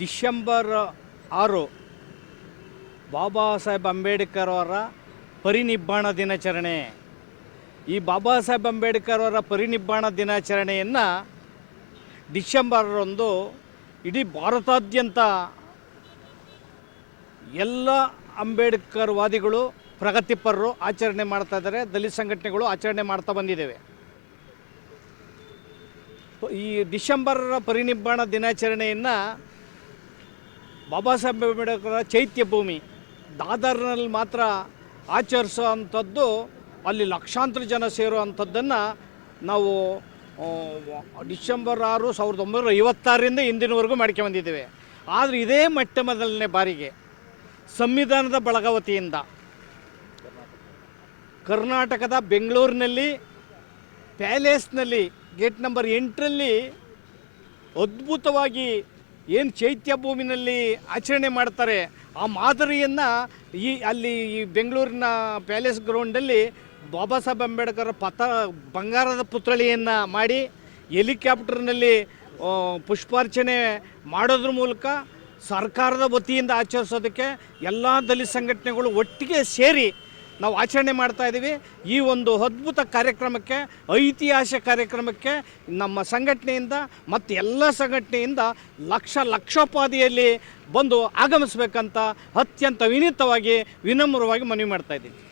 December ಆರು ಬಾಬಾ ಸಾಹೇಬ್ ಅಂಬೇಡ್ಕರ್ ಅವರ ಪರಿನಿಬ್ಬಾಣ ದಿನಾಚರಣೆ. ಈ ಬಾಬಾ ಸಾಹೇಬ್ ಅಂಬೇಡ್ಕರ್ ಅವರ ಪರಿನಿಬ್ಬಾಣ ದಿನಾಚರಣೆಯನ್ನು ಡಿಸೆಂಬರ್ ಒಂದು ಇಡೀ ಭಾರತಾದ್ಯಂತ ಎಲ್ಲ ಅಂಬೇಡ್ಕರ್ ವಾದಿಗಳು, ಪ್ರಗತಿಪರರು ಆಚರಣೆ ಮಾಡ್ತಾ ಇದ್ದಾರೆ, ದಲಿತ ಸಂಘಟನೆಗಳು ಆಚರಣೆ ಮಾಡ್ತಾ ಬಂದಿದ್ದೇವೆ. ಈ ಡಿಸೆಂಬರ್ ಪರಿನಿಬ್ಬಾಣ ದಿನಾಚರಣೆಯನ್ನು ಬಾಬಾ ಸಾಹೇಬ್ ಅಂಬೇಡ್ಕರ್ ಚೈತ್ಯ ಭೂಮಿ. ದಾದರ್ನಲ್ಲಿ ಮಾತ್ರ ಆಚರಿಸೋ ಅಂಥದ್ದು ಅಲ್ಲಿ ಲಕ್ಷಾಂತರ ಜನ ಸೇರುವಂಥದ್ದನ್ನು ನಾವು ಡಿಸೆಂಬರ್ ಆರು ಸಾವಿರದ ಒಂಬೈನೂರ ಐವತ್ತಾರರಿಂದ ಇಂದಿನವರೆಗೂ ಮಾಡ್ಕೊಂಬಂದಿದ್ದೇವೆ ಆದರೆ ಇದೇ ಮಟ್ಟ ಮೊದಲನೇ ಬಾರಿಗೆ ಸಂವಿಧಾನದ ಬಳಗವತಿಯಿಂದ ಕರ್ನಾಟಕದ ಬೆಂಗಳೂರಿನಲ್ಲಿ ಪ್ಯಾಲೇಸ್ನಲ್ಲಿ ಗೇಟ್ ನಂಬರ್ ಎಂಟರಲ್ಲಿ ಅದ್ಭುತವಾಗಿ ಏನು ಚೈತ್ಯ ಭೂಮಿನಲ್ಲಿ ಆಚರಣೆ ಮಾಡ್ತಾರೆ, ಆ ಮಾದರಿಯನ್ನು ಈ ಅಲ್ಲಿ ಈ ಬೆಂಗಳೂರಿನ ಪ್ಯಾಲೇಸ್ ಗ್ರೌಂಡಲ್ಲಿ ಬಾಬಾ ಸಾಹೇಬ್ ಅಂಬೇಡ್ಕರ್ ಪಥ ಬಂಗಾರದ ಪುತ್ಥಳಿಯನ್ನು ಮಾಡಿ ಹೆಲಿಕಾಪ್ಟರ್ನಲ್ಲಿ ಪುಷ್ಪಾರ್ಚನೆ ಮಾಡೋದ್ರ ಮೂಲಕ ಸರ್ಕಾರದ ವತಿಯಿಂದ ಆಚರಿಸೋದಕ್ಕೆ ಎಲ್ಲ ದಲಿತ ಸಂಘಟನೆಗಳು ಒಟ್ಟಿಗೆ ಸೇರಿ ನಾವು ಆಚರಣೆ ಮಾಡ್ತಾ ಇದ್ದೀವಿ. ಈ ಒಂದು ಅದ್ಭುತ ಕಾರ್ಯಕ್ರಮಕ್ಕೆ, ಐತಿಹಾಸಿಕ ಕಾರ್ಯಕ್ರಮಕ್ಕೆ ನಮ್ಮ ಸಂಘಟನೆಯಿಂದ ಮತ್ತು ಎಲ್ಲ ಸಂಘಟನೆಯಿಂದ ಲಕ್ಷ ಲಕ್ಷೋಪಾದಿಯಲ್ಲಿ ಬಂದು ಆಗಮಿಸಬೇಕಂತ ಅತ್ಯಂತ ವಿನೀತವಾಗಿ, ವಿನಮ್ರವಾಗಿ ಮನವಿ ಮಾಡ್ತಾ ಇದ್ದೀನಿ